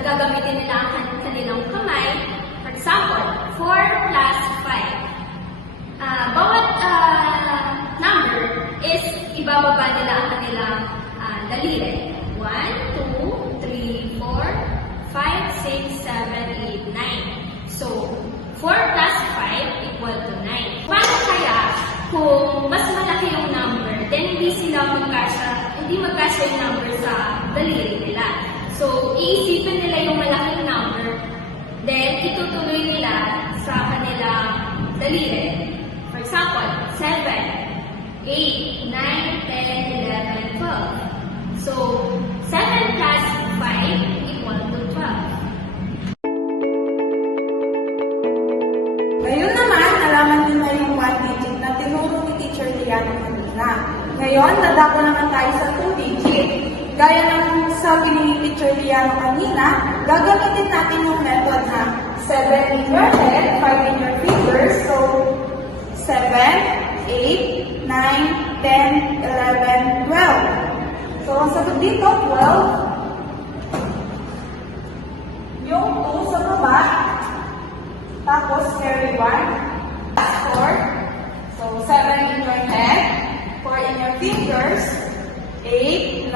gagamitin nila ang kanilang kamay. For example, 4 plus 5. Bawat number is ibababa nila ang kanilang daliri. 1, 2, 3, 4, 5, 6, 7, 8, 9. So, 4 plus 5 equal to 9. Paano kaya kung mas malaki yung number, then hindi magkasya yung number sa daliri nila. So, iisipin nila yung malaking number, then itutuloy nila sa kanilang daliri. For example, 7, 8, 9, 10, 11, 12. So, 7 plus 5 equal to 12. Ngayon naman, nalaman niyo na yung 1 digit na tinuro ni Teacher Liana kanina. Ngayon, dadako naman tayo sa 2 digit. Gaya ng sabi ni Teacher Liana kanina, gagamitin natin yung method na 7 in your head, 5 in your fingers. So, 7, 8, 9, 10, 11, 12. So, ang sagot dito, 12. Yung 2 sa baba, tapos carry 1, 4. So, 7 in your head, 4 in your fingers, 8, 9,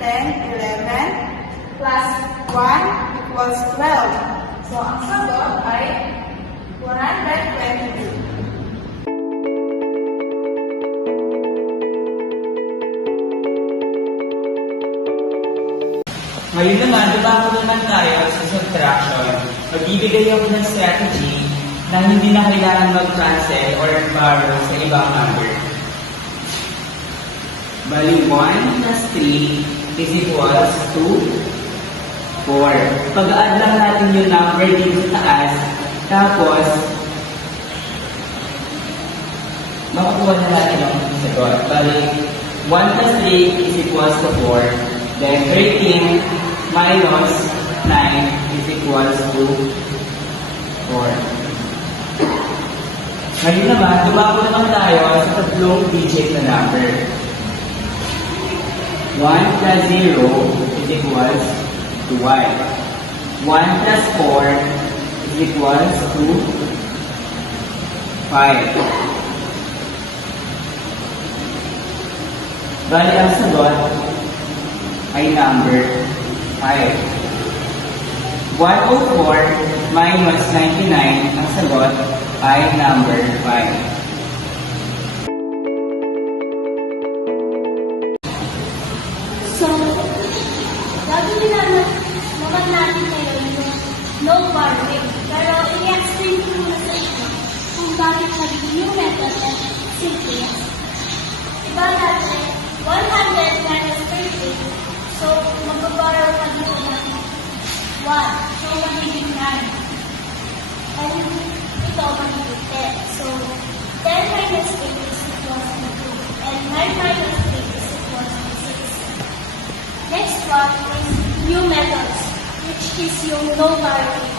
10, 11, plus 1 equals 12. So, ang sagot ay 122. Ngayon naman, dumako naman tayo sa subtraction. Magbibigay ako ng strategy na hindi na kailangan mag-cancel or borrow sa ibang number. Bali, 1 plus 3 is equals to 4. Pag-add lang natin yung number dito sa taas, tapos makukuha na natin ang sagot. Bali, 1 plus 3 is equals to 4. Then 13 minus 9 is equals to 4. Ngayon naman, dumako naman tayo sa tatlong digit na number. 1 plus 0 is equals to 1. 1 plus 4 is equals to 5. Bali, ang sagot ay number 5. 104 minus 99, ang sagot ay number 5. So, gagawin naman natin ngayon yung no borrowing. Pero i-explain ko muna sa inyo kung bakit naging yung method at simple yan. Diba natin, 100 minus 30. So, mag-borrow ka dito ng 1. So, magiging 9. And ito, magiging 10. So, 10 minus 8 is equals to 2. And 9 minus 8 is equals to 6. Next one is new methods, which is yung no borrowing.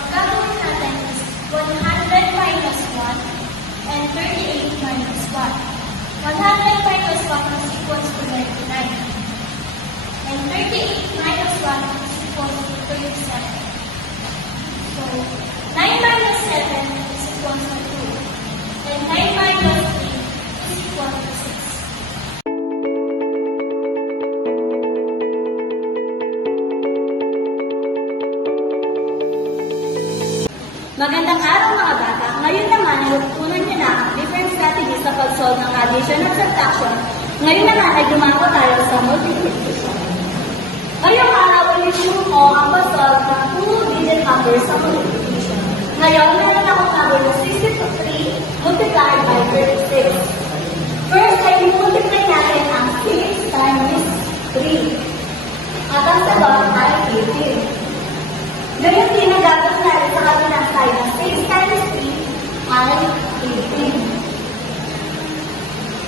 Ang gagawin natin is 100 minus 1 and 38 minus 1. 100 minus 1 is equals to 99. And 38 minus 1 is equal to 37. So, 9 minus 7 is equal to 2. And 9 minus 3 is equal to 6. Magandang araw mga bata. Ngayon naman, natutunan niyo na ang different strategies sa pag-solve ng addition at subtraction. Ngayon naman ay dumako tayo sa multiplication. Ngayong araw ay issue ko ang pag-solve ng 2-digit numbers sa multiplication. Ngayon, meron akong number na 63 multiplied by 36. First, ay multiply natin ang 6 times 3. At ang sagot ay 18. Ngayon, tinagagawin natin sa kabilang side na 6 times 3 ay 18.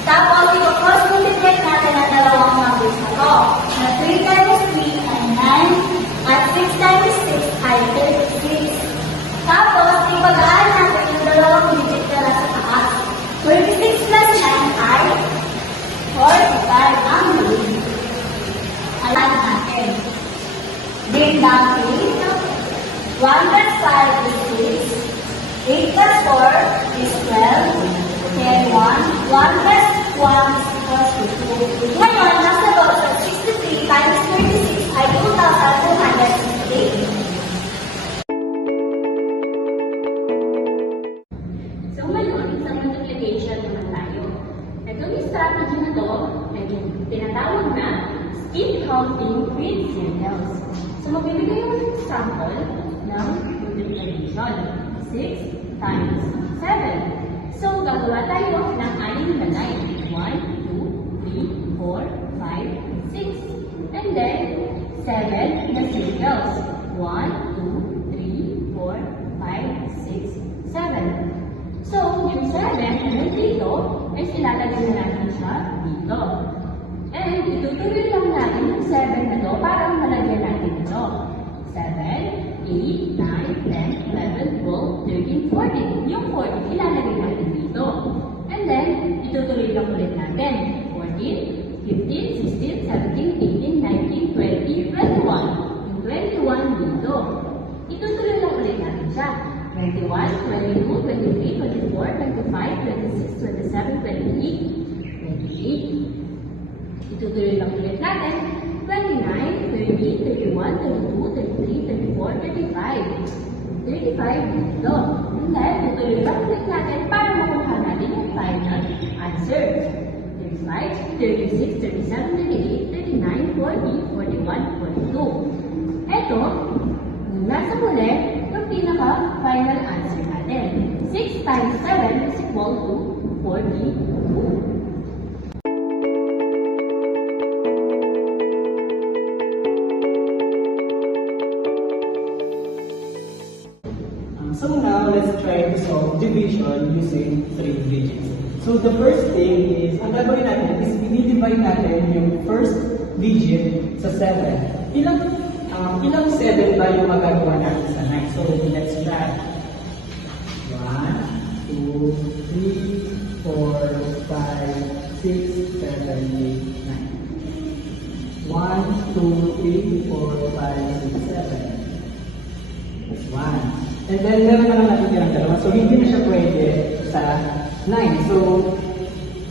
Tapos, i-cross multiply natin ang dalawang numbers na to. Na 3 times 3 ay 9 at 6 times 6 ay 36. Tapos, ipag-add natin yung dalawang digit na nasa taas. 26 plus 9 ay 45 ang huli. Alam natin. Bring down 8. 1 plus 5 is 6. 8 plus 4 is 12. Then 1 plus 1 is equals to 2. Ngayon, nasa box of 63 times 36 ay 2,260. So ngayon, sa multiplication naman tayo. Ito yung strategy na to ay yung tinatawag na skip counting with serials. So magbibigay ako ng example ng multiplication. 6 times 7. So gagawa tayo ng 6 na line. 1, 2, 3, 4, 5, 6. And then 7 na serials. 1, 2, 3, 4, 5, 6, 7. So, yung 7 na dito, is ilalagay na natin siya dito. And itutuloy lang natin yung 7 na to para malagyan natin ito. 7, 8, 9, 10, 11, 12, 13, 14. Yung 14, ilalagay natin dito. And then, itutuloy lang ulit natin. 14, 15, 16, 17, 18, 19, 20, 21. Yung 21 dito. Itutuloy lang ulit natin siya. 21, 22, 23, 24, 25, 26, 27, 28, 28. Itutuloy lang ulit natin. 29, 30, 31, 32, 33, 34, 35. 35 dito. And then, itutuloy lang ulit natin para makuha natin yung final answer. 35, 36, 37, 38, 39, 40, 41, 42. Ito, nasa muli, yung pinaka-final answer natin. 6 times 7 is equal to 42. So now, let's try to solve division using 3 digits. So the first thing is, ang gagawin natin is i-divide natin yung first digit sa 7. Ilang 7 ba yung magagawa natin sa 9? So let's try. 1, 2, 3, 4, 5, 6, 7, 8, 9. 1, 2, 3, 4, 5, 6, 7. That's 1. And then, meron na lang natin yung dalawa. So, hindi na siya pwede sa 9. So,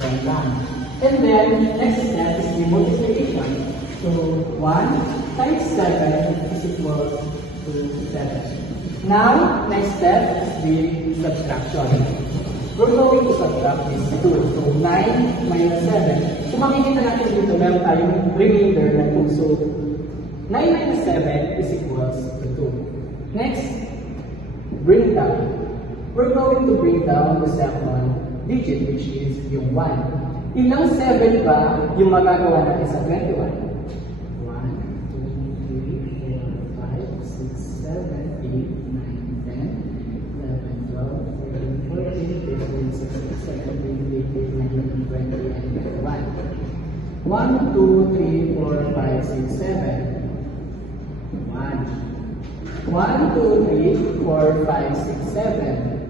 right lang. And then, next step is the multiplication. So, 1 times 7 is equal to 7. Now, next step is the subtraction. We're going to subtract this 2. So, 9 minus 7. So, makikita natin dito, meron tayong remainder na 2. So, 9 minus 7 is equals to 2. Next, bring down. We're going to bring down the second digit, which is yung 1. Ilang 7 ba yung magagawa natin sa 21? 1, 2, 3, 4, 5, 6, 7, 8, 9, 10, 11, 12, 13, 14, 15, 16, 17, 18, 19, 20, and 21. 1, 2, 3, 4, 5, 6, 7. 1. 1, 2, 3, 4, 5, 6, 7.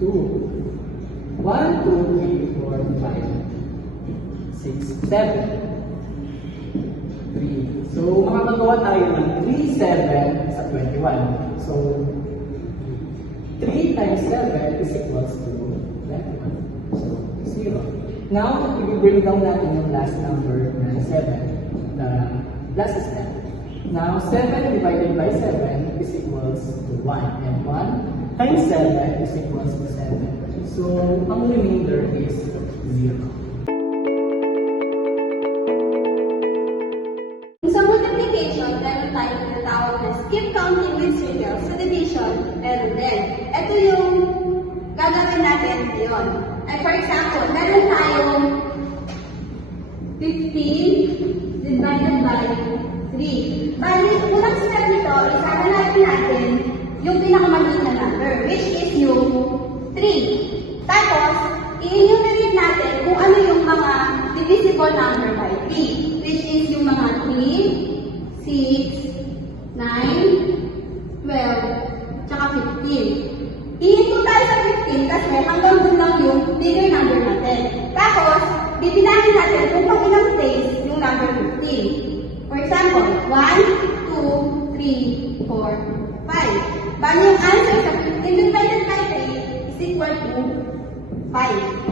2. 1, 2, 3, 4, 5, 6, 7. 3. So, makakagawa tayo ng 3, 7 sa 21. So, 3 times 7 is equals to 21. So, 0. Now, i-bring down natin yung last number na 7. The last step. Now, 7 divided by 7 is equals to 1. And 1 times 7 is equals to 7. So, ang remainder is 0. Sa multiplication, meron tayong tinatawag na skip counting with serials. Sa division, meron din. Ito yung gagawin natin ngayon. And for example, meron tayong 15 divided by 3. Bali, unang step nito, isahanapin natin yung pinakamaliit na number, which is yung 3. Tapos, i-enumerate natin kung ano yung mga divisible number by 3, which is yung mga 3, 6, 9, 12, tsaka 15. Ihinto tayo sa 15 kasi hanggang dun lang yung bigger number natin. Tapos, bibilangin natin kung pang ilang place yung number 15. For example, 1, 2, 3, 4, 5. Bali yung answer sa 15 divided by 3 is equal to 5.